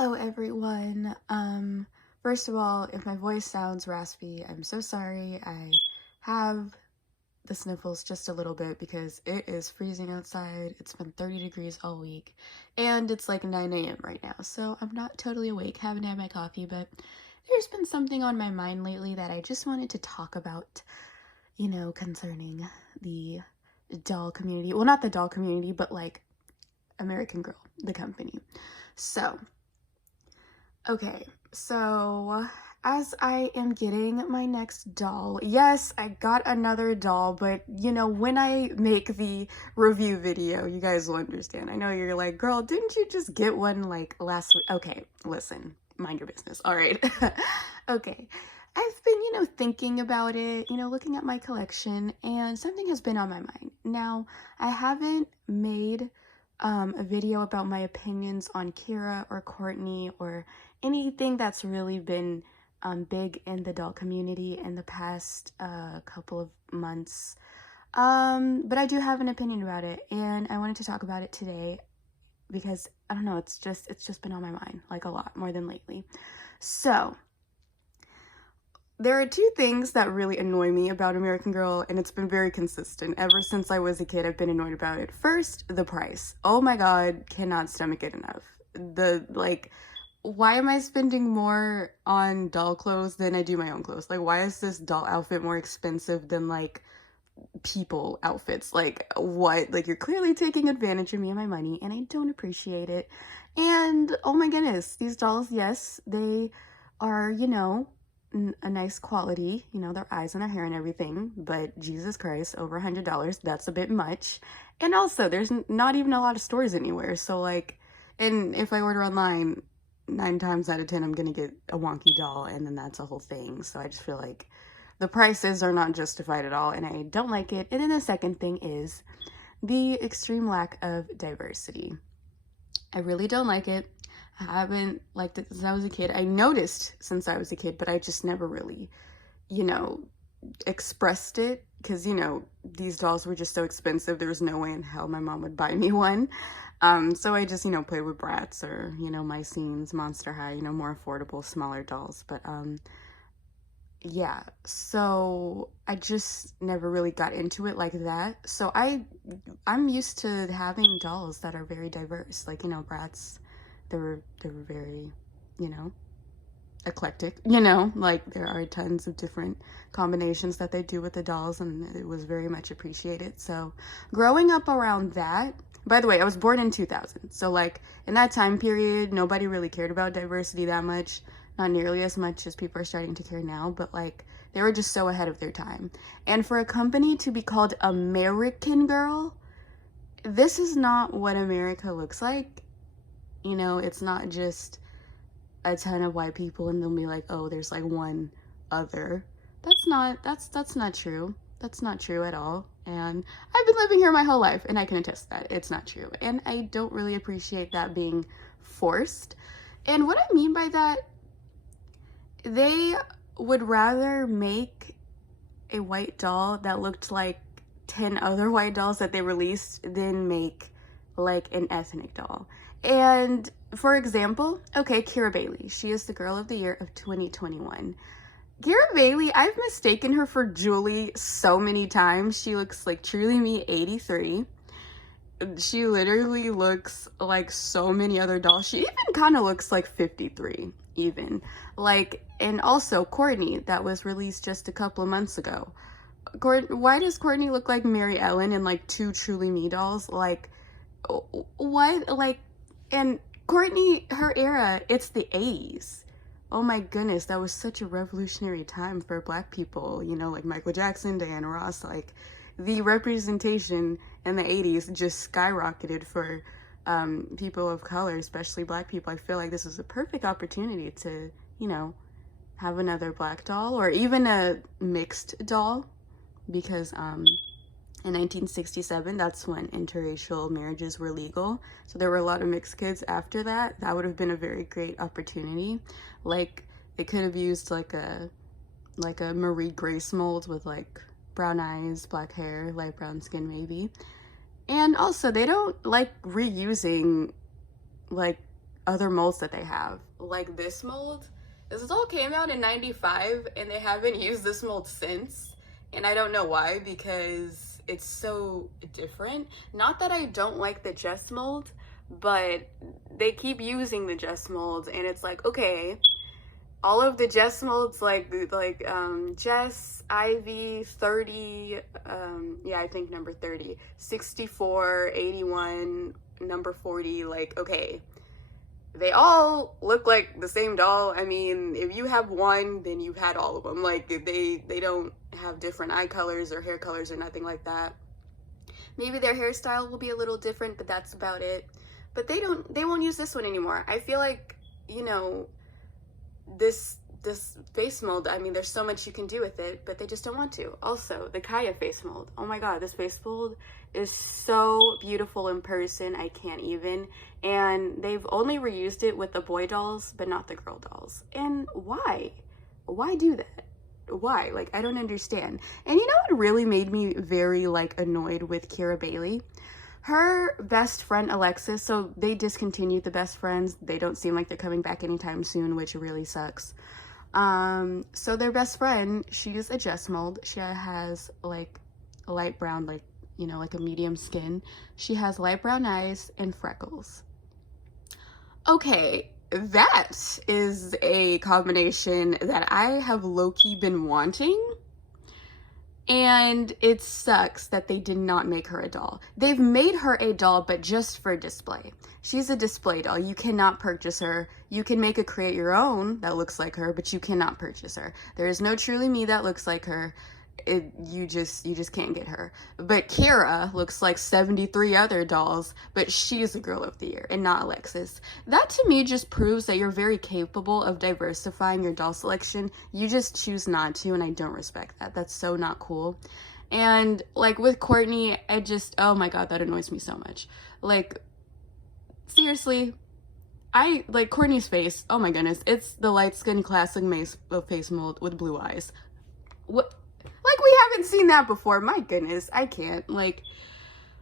Hello everyone. First of all, if my voice sounds raspy, I'm so sorry. I have the sniffles just a little bit because it is freezing outside. It's been 30 degrees all week and it's like 9 a.m. right now, so I'm not totally awake. Haven't had my coffee, but there's been something on my mind lately that I just wanted to talk about, concerning the doll community. Well, not the doll community, but like American Girl, the company. So, okay, so as I am getting my next doll, yes, I got another doll, but when I make the review video, you guys will understand. I know you're like, girl, didn't you just get one like last week? Okay, listen, mind your business. All right. Okay. I've been, thinking about it, looking at my collection, and something has been on my mind. Now, I haven't made a video about my opinions on Kira or Courtney or anything that's really been big in the doll community in the past couple of months. But I do have an opinion about it, and I wanted to talk about it today because I don't know, it's just been on my mind like a lot more than lately. So there are two things that really annoy me about American Girl, and it's been very consistent. Ever since I was a kid, I've been annoyed about it. First, the price. Oh my god, cannot stomach it enough. Why am I spending more on doll clothes than I do my own clothes? Like, why is this doll outfit more expensive than, like, people outfits? Like, what? Like, you're clearly taking advantage of me and my money, and I don't appreciate it. And, oh my goodness, these dolls, yes, they are, a nice quality, their eyes and their hair and everything, but Jesus Christ, over $100, that's a bit much. And also, there's not even a lot of stores anywhere, so like, and if I order online, 9 times out of 10 I'm gonna get a wonky doll, and then that's a whole thing. So I just feel like the prices are not justified at all, and I don't like it. And then the second thing is the extreme lack of diversity. I really don't like it. I haven't liked it since I was a kid. I noticed since I was a kid, but I just never really, expressed it because, these dolls were just so expensive. There was no way in hell my mom would buy me one. So I just, played with Bratz or, My Scenes, Monster High, more affordable, smaller dolls. But, yeah, so I just never really got into it like that. So I'm used to having dolls that are very diverse, like, Bratz. They were very, eclectic, like there are tons of different combinations that they do with the dolls, and it was very much appreciated. So growing up around that, by the way, I was born in 2000. So like in that time period, nobody really cared about diversity that much, not nearly as much as people are starting to care now, but like they were just so ahead of their time. And for a company to be called American Girl, this is not what America looks like. It's not just a ton of white people and they'll be like, oh, there's like one other. That's not true. That's not true at all. And I've been living here my whole life and I can attest that it's not true. And I don't really appreciate that being forced. And what I mean by that, they would rather make a white doll that looked like 10 other white dolls that they released than make like an ethnic doll. And for example, okay, Kira Bailey, she is the girl of the year of 2021. Kira Bailey, I've mistaken her for Julie so many times. She looks like Truly Me 83. She literally looks like so many other dolls. She even kind of looks like 53 even. Like, and also Courtney, that was released just a couple of months ago. Why does Courtney look like Mary Ellen and like 2 Truly Me dolls? Like, what? Like, and Courtney, her era, it's the 80s. Oh my goodness, that was such a revolutionary time for Black people, like Michael Jackson, Diana Ross. Like, the representation in the 80s just skyrocketed for people of color, especially Black people. I feel like this is a perfect opportunity to, have another Black doll or even a mixed doll, because in 1967, that's when interracial marriages were legal. So there were a lot of mixed kids after that. That would have been a very great opportunity. Like, they could have used like a Marie Grace mold with like brown eyes, black hair, light brown skin maybe. And also, they don't like reusing like other molds that they have. Like this mold. This all came out in 95 and they haven't used this mold since. And I don't know why, because it's so different. Not that I don't like the Jess mold, but they keep using the Jess mold, and it's like, okay, all of the Jess molds, like Jess, Ivy, 30, yeah, I think number 30, 64, 81, number 40, like, okay, they all look like the same doll. I mean, if you have one, then you've had all of them. Like, they don't have different eye colors or hair colors or nothing like that. Maybe their hairstyle will be a little different, but that's about it. But they won't use this one anymore. I feel like, you know, this face mold, I mean, there's so much you can do with it, but they just don't want to. Also, the Kaya face mold. Oh my god, this face mold is so beautiful in person, I can't even. And they've only reused it with the boy dolls, but not the girl dolls. And why? Why do that? Why? Like, I don't understand. And you know what really made me very, like, annoyed with Kira Bailey? Her best friend, Alexis, so they discontinued the best friends. They don't seem like they're coming back anytime soon, which really sucks. So their best friend, she's a Jess mold. She has, like, a light brown, like, you know, like a medium skin. She has light brown eyes and freckles. Okay, that is a combination that I have low-key been wanting. And it sucks that they did not make her a doll. They've made her a doll, but just for display. She's a display doll. You cannot purchase her. You can make a create your own that looks like her, but you cannot purchase her. There is no Truly Me that looks like her. You just can't get her. But Kira looks like 73 other dolls, but she's the girl of the year and not Alexis. That to me just proves that you're very capable of diversifying your doll selection. You just choose not to, and I don't respect that. That's so not cool. And like with Courtney, I just, oh my god, that annoys me so much. Like, seriously, I like Courtney's face. Oh my goodness, it's the light skin classic face mold with blue eyes. What? Like, we haven't seen that before. My goodness, I can't. Like,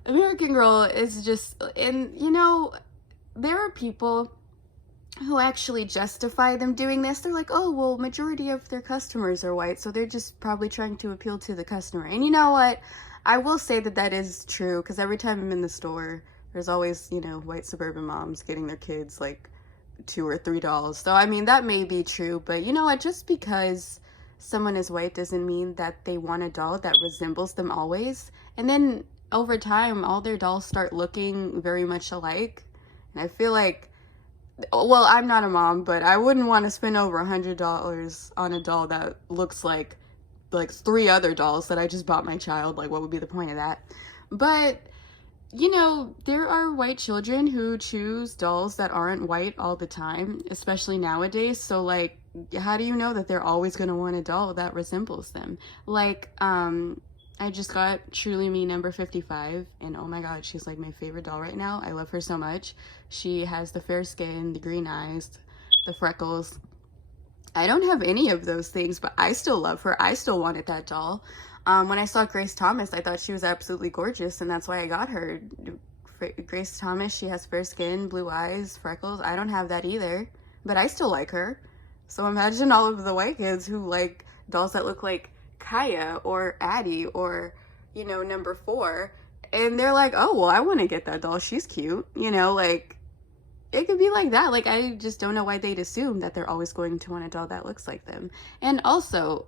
American Girl is just, and you know, there are people who actually justify them doing this. They're like, oh, well, majority of their customers are white, so they're just probably trying to appeal to the customer. And you know what? I will say that that is true, because every time I'm in the store, there's always, you know, white suburban moms getting their kids like $2 or $3. So, I mean, that may be true, but you know what? Just because someone is white doesn't mean that they want a doll that resembles them always. And then over time, all their dolls start looking very much alike. And I feel like, well, I'm not a mom, but I wouldn't want to spend over $100 on a doll that looks like 3 other dolls that I just bought my child. Like, what would be the point of that? But, you know, there are white children who choose dolls that aren't white all the time, especially nowadays. So, like, how do you know that they're always going to want a doll that resembles them? Like, I just got Truly Me number 55, and oh my god, she's like my favorite doll right now. I love her so much. She has the fair skin, the green eyes, the freckles. I don't have any of those things, but I still love her. I still wanted that doll. When I saw Grace Thomas, I thought she was absolutely gorgeous, and that's why I got her. Grace Thomas, she has fair skin, blue eyes, freckles. I don't have that either, but I still like her. So imagine all of the white kids who like dolls that look like Kaya or Addie or, you know, number 4. And they're like, oh, well, I want to get that doll. She's cute. You know, like, it could be like that. Like, I just don't know why they'd assume that they're always going to want a doll that looks like them. And also,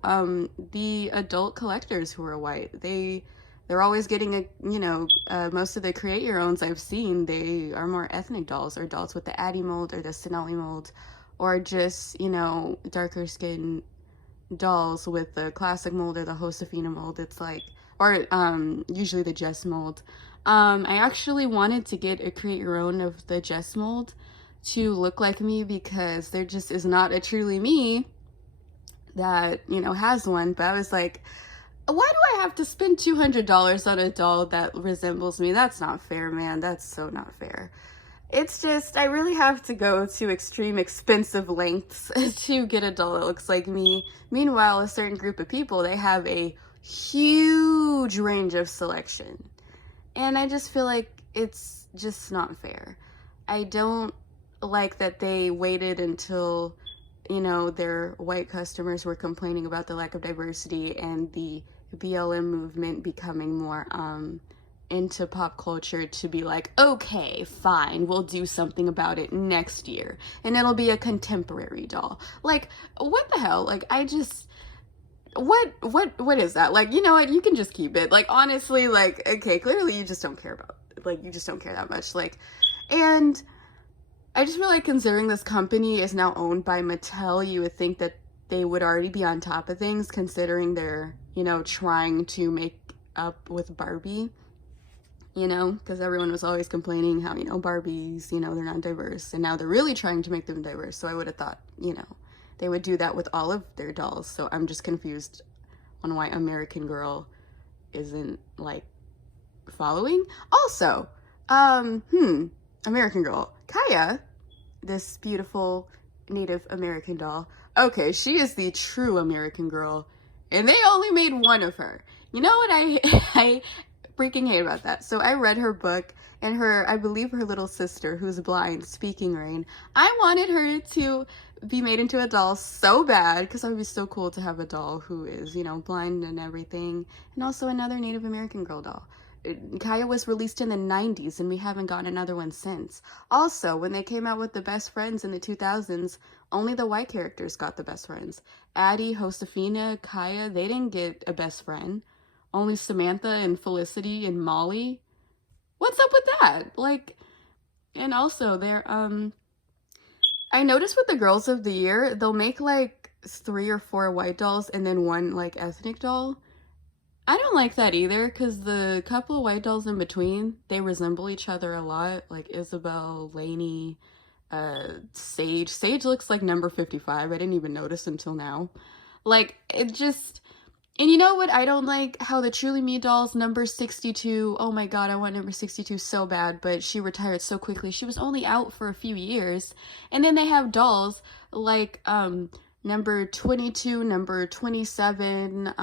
the adult collectors who are white, they're always getting a, you know, most of the create your owns I've seen, they are more ethnic dolls or dolls with the Addie mold or the Sinelli mold, or just, you know, darker skin dolls with the classic mold or the Josefina mold. It's like, or usually the Jess mold. I actually wanted to get a create your own of the Jess mold to look like me, because there just is not a Truly Me that, you know, has one. But I was like, why do I have to spend $200 on a doll that resembles me? That's not fair, man. That's so not fair. It's just, I really have to go to extreme expensive lengths to get a doll that looks like me. Meanwhile, a certain group of people, they have a huge range of selection. And I just feel like it's just not fair. I don't like that they waited until, you know, their white customers were complaining about the lack of diversity and the BLM movement becoming more into pop culture to be like, okay, fine, we'll do something about it next year and it'll be a contemporary doll. Like, what the hell? Like, I just, what is that? Like, you know what, you can just keep it. Like, honestly, like, okay, clearly you just don't care about, like, you just don't care that much. Like, and I just feel like considering this company is now owned by Mattel, you would think that they would already be on top of things, considering they're, you know, trying to make up with Barbie, you know, because everyone was always complaining how, you know, Barbies, you know, they're not diverse, and now they're really trying to make them diverse. So I would have thought, you know, they would do that with all of their dolls. So I'm just confused on why American Girl isn't, like, following. Also, American Girl, Kaya, this beautiful Native American doll. Okay, she is the true American Girl, and they only made one of her. You know what I freaking hate about that? So I read her book, and her, I believe her little sister, who's blind, Speaking Rain, I wanted her to be made into a doll so bad, because it would be so cool to have a doll who is, you know, blind and everything, and also another Native American Girl doll. Kaya was released in the 90s and we haven't gotten another one since. Also, when they came out with the best friends in the 2000s, only the white characters got the best friends. Addie, Josefina, Kaya, they didn't get a best friend. Only Samantha and Felicity and Molly. What's up with that? Like, and also they're, I noticed with the Girls of the Year, they'll make like 3 or 4 white dolls and then one like ethnic doll. I don't like that either, because the couple of white dolls in between, they resemble each other a lot, like Isabel, Lainey, Sage. Sage looks like number 55. I didn't even notice until now. Like, it just, and you know what I don't like? How the Truly Me dolls, number 62, oh my god, I want number 62 so bad, but she retired so quickly. She was only out for a few years. And then they have dolls like, number 22, number 27,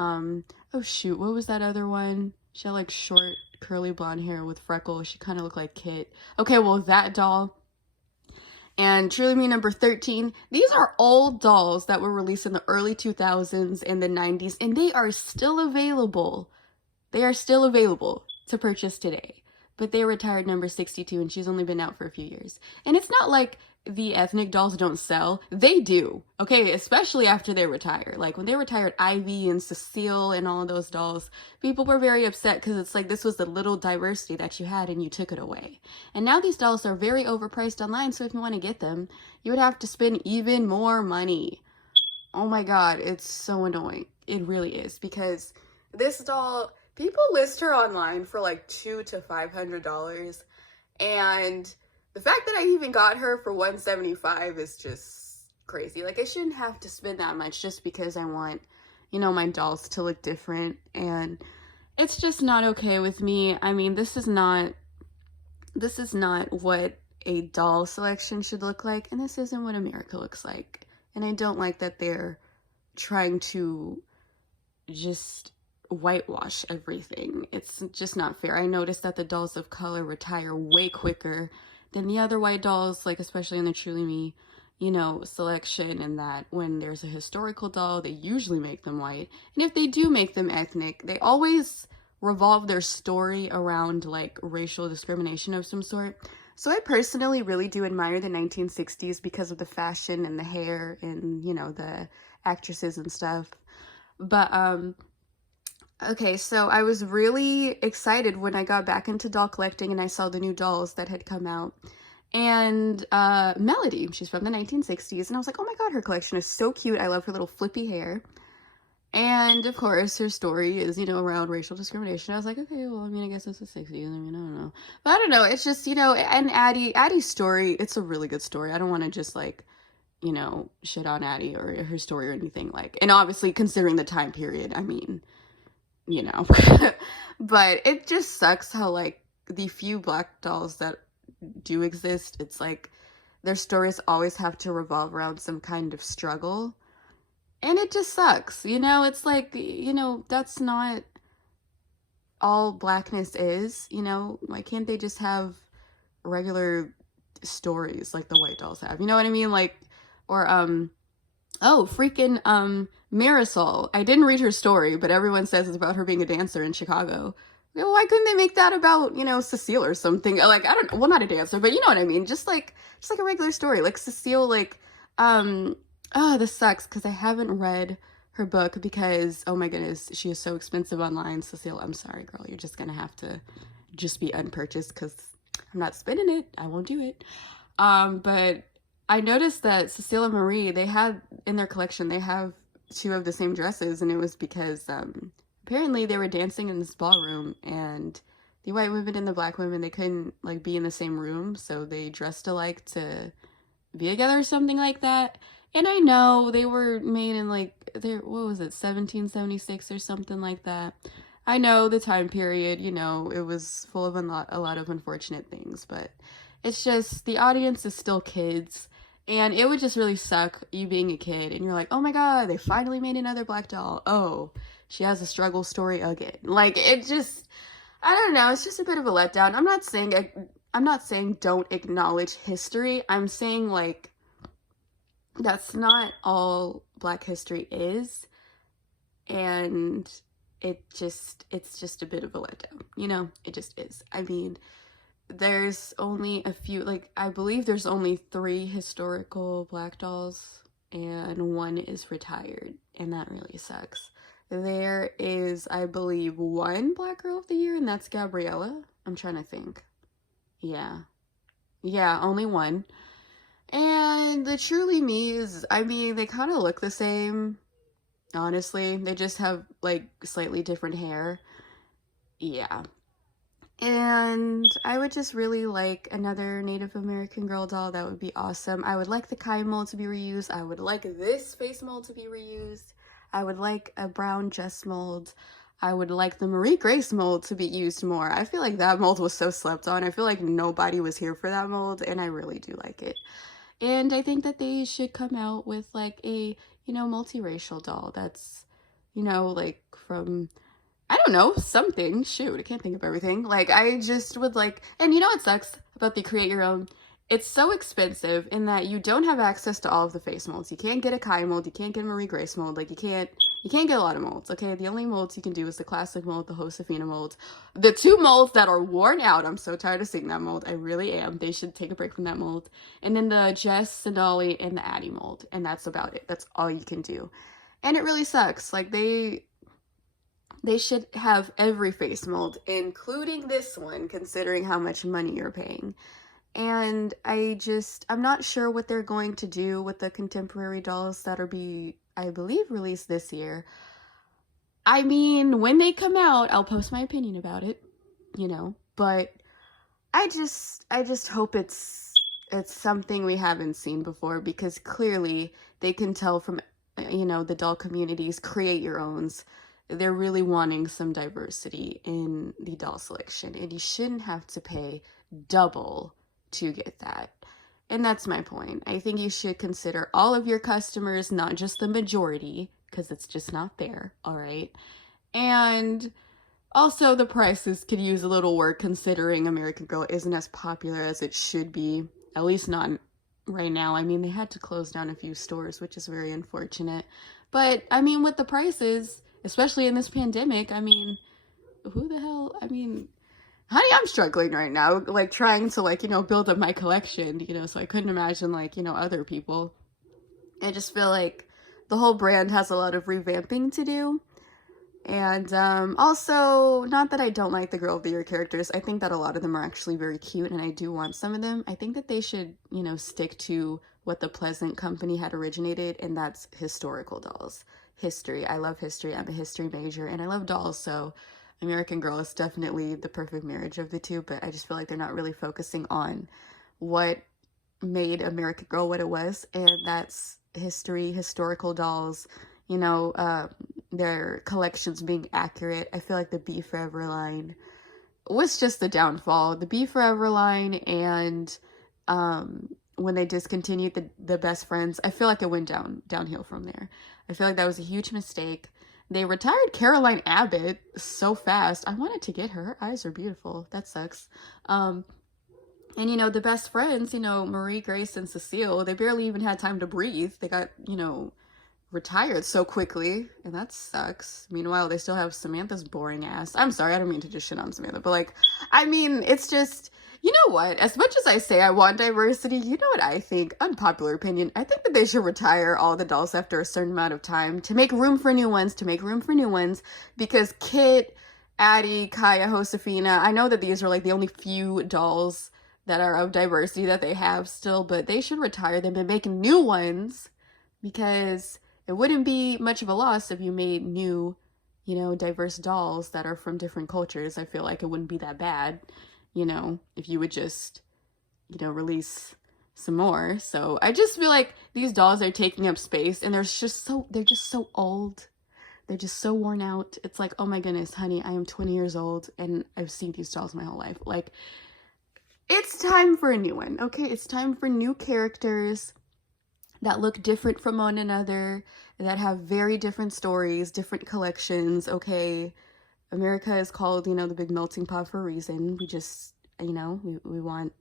oh shoot, what was that other one? She had like short curly blonde hair with freckles. She kind of looked like Kit. Okay, well, that doll. And Truly Me number 13. These are old dolls that were released in the early 2000s and the 90s, and they are still available. They are still available to purchase today. But they retired number 62, and she's only been out for a few years. And it's not like the ethnic dolls don't sell. They do, okay? Especially after they retire. Like, when they retired Ivy and Cecile and all of those dolls, people were very upset because it's like this was the little diversity that you had and you took it away. And now these dolls are very overpriced online, so if you want to get them, you would have to spend even more money. Oh my god, it's so annoying. It really is, because this doll, people list her online for like $200 to $500, and the fact that I even got her for $175 is just crazy. Like, I shouldn't have to spend that much just because I want, you know, my dolls to look different, and it's just not okay with me. I mean, this is not what a doll selection should look like, and this isn't what America looks like. And I don't like that they're trying to just whitewash everything. It's just not fair. I noticed that the dolls of color retire way quicker than the other white dolls, like especially in the Truly Me, you know, selection, and that when there's a historical doll, they usually make them white. And if they do make them ethnic, they always revolve their story around like racial discrimination of some sort. So I personally really do admire the 1960s because of the fashion and the hair and, you know, the actresses and stuff. But, okay, so I was really excited when I got back into doll collecting and I saw the new dolls that had come out. And Melody, she's from the 1960s, and I was like, oh my god, her collection is so cute. I love her little flippy hair. And of course, her story is, you know, around racial discrimination. I was like, okay, well, I mean, I guess it's the 60s. I mean, I don't know. But I don't know. It's just, you know, and Addie's story, it's a really good story. I don't want to just, like, you know, shit on Addie or her story or anything. Like, and obviously, considering the time period, I mean, you know. But it just sucks how, like, the few black dolls that do exist, it's like their stories always have to revolve around some kind of struggle. And it just sucks, you know? It's like, you know, that's not all blackness is, you know? Why can't they just have regular stories like the white dolls have. You know what I mean? Like, or oh, freaking Marisol. I didn't read her story, but everyone says it's about her being a dancer in Chicago. You know, why couldn't they make that about, you know, Cecile or something? Like, I don't know. Well, not a dancer, but you know what I mean. Just like a regular story. Like Cecile, like, oh, this sucks because I haven't read her book because, oh my goodness, she is so expensive online. Cecile, I'm sorry, girl. You're just going to have to just be unpurchased because I'm not spending it. I won't do it. But I noticed that Cecile and Marie, they had in their collection, they have two of the same dresses, and it was because apparently they were dancing in this ballroom, and the white women and the black women, they couldn't like be in the same room, so they dressed alike to be together or something like that. And I know they were made in like, what was it, 1776 or something like that. I know the time period, you know, it was full of a lot of unfortunate things, but it's just the audience is still kids, and it would just really suck you being a kid and you're like, oh my god, they finally made another black doll. Oh, she has a struggle story again. Like, it just, I don't know, it's just a bit of a letdown. I'm not saying don't acknowledge history. I'm saying like that's not all Black history is, and it's just a bit of a letdown, you know? It just is. I mean, there's only a few, like, I believe there's only 3 historical Black dolls, and 1 is retired, and that really sucks. There is, I believe, 1 Black Girl of the Year, and that's Gabriella. I'm trying to think. Yeah, only 1. And the Truly Me's, I mean, they kind of look the same, honestly. They just have, like, slightly different hair. Yeah. And I would just really like another Native American girl doll. That would be awesome. I would like the Kai mold to be reused. I would like this face mold to be reused. I would like a brown Jess mold. I would like the Marie Grace mold to be used more. I feel like that mold was so slept on. I feel like nobody was here for that mold, and I really do like it. And I think that they should come out with like a, you know, multiracial doll that's, you know, like from, I don't know, something. Shoot, I can't think of everything. Like, I just would like, and you know what sucks about the create your own? It's so expensive in that you don't have access to all of the face molds. You can't get a Kai mold, you can't get a Marie Grace mold, like you can't get a lot of molds, okay? The only molds you can do is the classic mold, the Josefina mold. The 2 molds that are worn out, I'm so tired of seeing that mold, I really am. They should take a break from that mold. And then the Jess, Sandali, and the Addie mold, and that's about it. That's all you can do. And it really sucks. Like, they should have every face mold, including this one, considering how much money you're paying. And I'm not sure what they're going to do with the contemporary dolls that are I believe, released this year. I mean, when they come out, I'll post my opinion about it, you know, but I just hope it's something we haven't seen before, because clearly they can tell from, you know, the doll communities, create your owns. They're really wanting some diversity in the doll selection, and you shouldn't have to pay double to get that. And that's my point. I think you should consider all of your customers, not just the majority, because it's just not fair, all right? And also the prices could use a little work, considering American Girl isn't as popular as it should be, at least not right now. I mean, they had to close down a few stores, which is very unfortunate. But, I mean, with the prices, especially in this pandemic, I mean, who the hell, I mean, honey, I'm struggling right now, like, trying to, like, you know, build up my collection, you know, so I couldn't imagine, like, you know, other people. I just feel like the whole brand has a lot of revamping to do. And also, not that I don't like the Girl of the Year characters. I think that a lot of them are actually very cute, and I do want some of them. I think that they should, you know, stick to what the Pleasant Company had originated, and that's historical dolls. History. I love history. I'm a history major, and I love dolls, so American Girl is definitely the perfect marriage of the two, but I just feel like they're not really focusing on what made American Girl what it was, and that's history, historical dolls, you know, their collections being accurate. I feel like the Be Forever line was just the downfall. The Be Forever line, and when they discontinued the Best Friends, I feel like it went downhill from there. I feel like that was a huge mistake. They retired Caroline Abbott so fast. I wanted to get her. Her eyes are beautiful. That sucks. And, you know, the best friends, you know, Marie, Grace, and Cecile, they barely even had time to breathe. They got, you know, retired so quickly, and that sucks. Meanwhile, they still have Samantha's boring ass. I'm sorry, I don't mean to just shit on Samantha, but like, I mean, it's just, you know what? As much as I say I want diversity, you know what I think? Unpopular opinion. I think that they should retire all the dolls after a certain amount of time to make room for new ones, because Kit, Addie, Kaya, Josefina, I know that these are like the only few dolls that are of diversity that they have still, but they should retire them and make new ones, because it wouldn't be much of a loss if you made new, you know, diverse dolls that are from different cultures. I feel like it wouldn't be that bad, you know, if you would just, you know, release some more. So I just feel like these dolls are taking up space, and they're just so old. They're just so worn out. It's like, oh my goodness, honey, I am 20 years old and I've seen these dolls my whole life. Like, it's time for a new one, okay? It's time for new characters that look different from one another, that have very different stories, different collections, okay? America is called, you know, the big melting pot for a reason. We just, you know, we want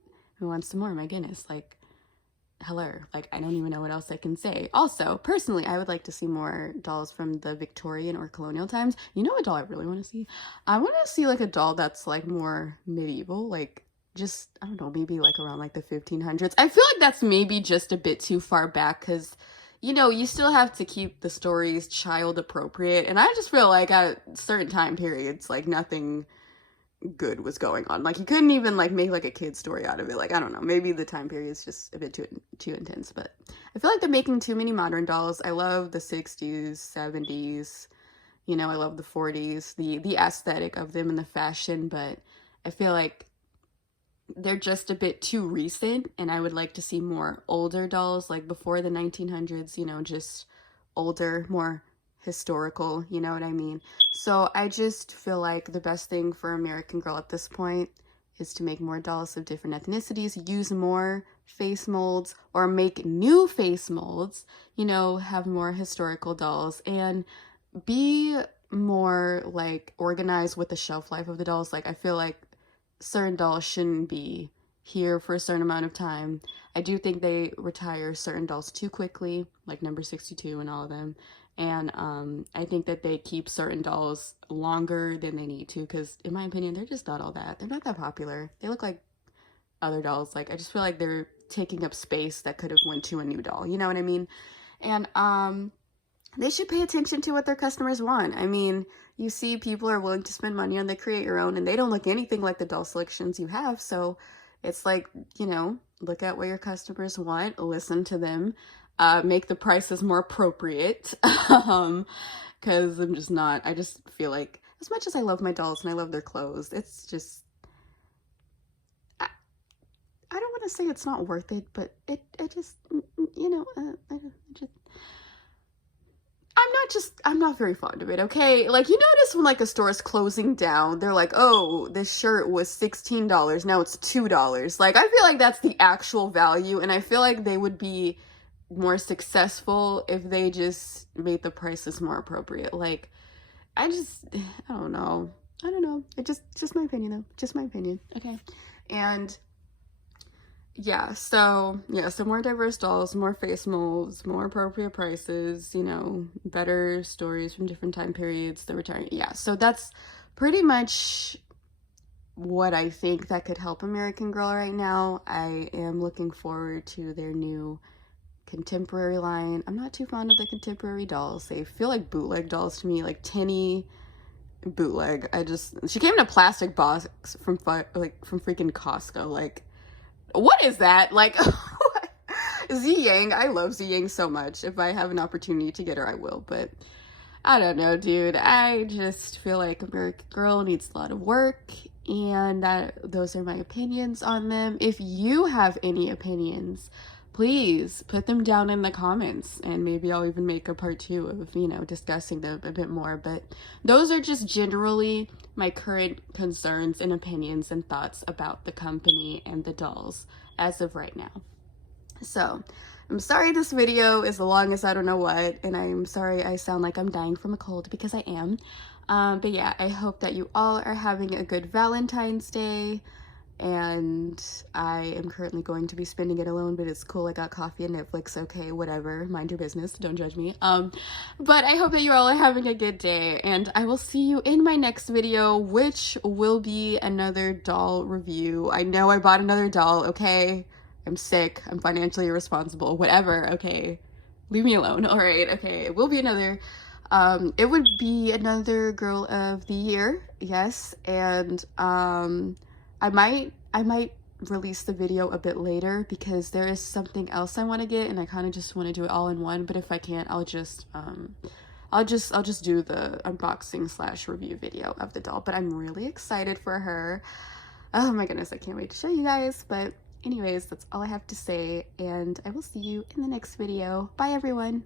some more, my goodness. Like, hello. Like, I don't even know what else I can say. Also, personally, I would like to see more dolls from the Victorian or colonial times. You know what doll I really want to see? I want to see, like, a doll that's, like, more medieval, like, just, I don't know, maybe like around like the 1500s. I feel like that's maybe just a bit too far back, because, you know, you still have to keep the stories child appropriate, and I just feel like at certain time periods, like, nothing good was going on. Like, you couldn't even like make like a kid story out of it. Like, I don't know, maybe the time period's just a bit too intense, but I feel like they're making too many modern dolls. I love the 60s, 70s, you know, I love the 40s, the aesthetic of them and the fashion, but I feel like they're just a bit too recent, and I would like to see more older dolls, like before the 1900s, you know, just older, more historical, you know what I mean? So I just feel like the best thing for American Girl at this point is to make more dolls of different ethnicities, use more face molds, or make new face molds, you know, have more historical dolls, and be more like organized with the shelf life of the dolls. Like, I feel like certain dolls shouldn't be here for a certain amount of time. I do think they retire certain dolls too quickly, like number 62 and all of them. And I think that they keep certain dolls longer than they need to, because in my opinion, they're just not all that. They're not that popular. They look like other dolls. Like, I just feel like they're taking up space that could have went to a new doll. You know what I mean? And they should pay attention to what their customers want. I mean, you see people are willing to spend money on the create your own, and they don't look anything like the doll selections you have. So it's like, you know, look at what your customers want, listen to them, make the prices more appropriate. Because I just feel like, as much as I love my dolls and I love their clothes, it's just, I don't want to say it's not worth it, but it just, you know, I'm not very fond of it, okay? Like, you notice when, like, a store is closing down, they're like, oh, this shirt was $16, now it's $2. Like, I feel like that's the actual value, and I feel like they would be more successful if they just made the prices more appropriate. Like, I don't know. It's just my opinion, though. Just my opinion, okay? And yeah, so more diverse dolls, more face molds, more appropriate prices, you know, better stories from different time periods, the return. Yeah, so that's pretty much what I think that could help American Girl right now. I am looking forward to their new contemporary line. I'm not too fond of the contemporary dolls. They feel like bootleg dolls to me, like tinny bootleg. She came in a plastic box from freaking Costco. Like, what is that? Like, Z Yang, I love Z Yang so much. If I have an opportunity to get her, I will. But I don't know, dude. I just feel like American Girl needs a lot of work, and those are my opinions on them. If you have any opinions, please put them down in the comments, and maybe I'll even make a part 2 of, you know, discussing them a bit more. But those are just generally my current concerns and opinions and thoughts about the company and the dolls as of right now. So I'm sorry this video is the longest I don't know what, and I'm sorry I sound like I'm dying from a cold, because I am. But yeah, I hope that you all are having a good Valentine's Day. and I am currently going to be spending it alone, but it's cool. I got coffee and Netflix. Okay, whatever, mind your business, don't judge me. But I hope that you all are having a good day, and I will see you in my next video, which will be another doll review. I know I bought another doll, okay? I'm sick, I'm financially irresponsible, whatever, okay? Leave me alone. All right, okay, it will be another it would be another girl of the year, yes, and I might release the video a bit later because there is something else I want to get, and I kind of just want to do it all in one. But if I can't, I'll just do the unboxing slash review video of the doll. But I'm really excited for her. Oh my goodness, I can't wait to show you guys. But anyways, that's all I have to say, and I will see you in the next video. Bye everyone.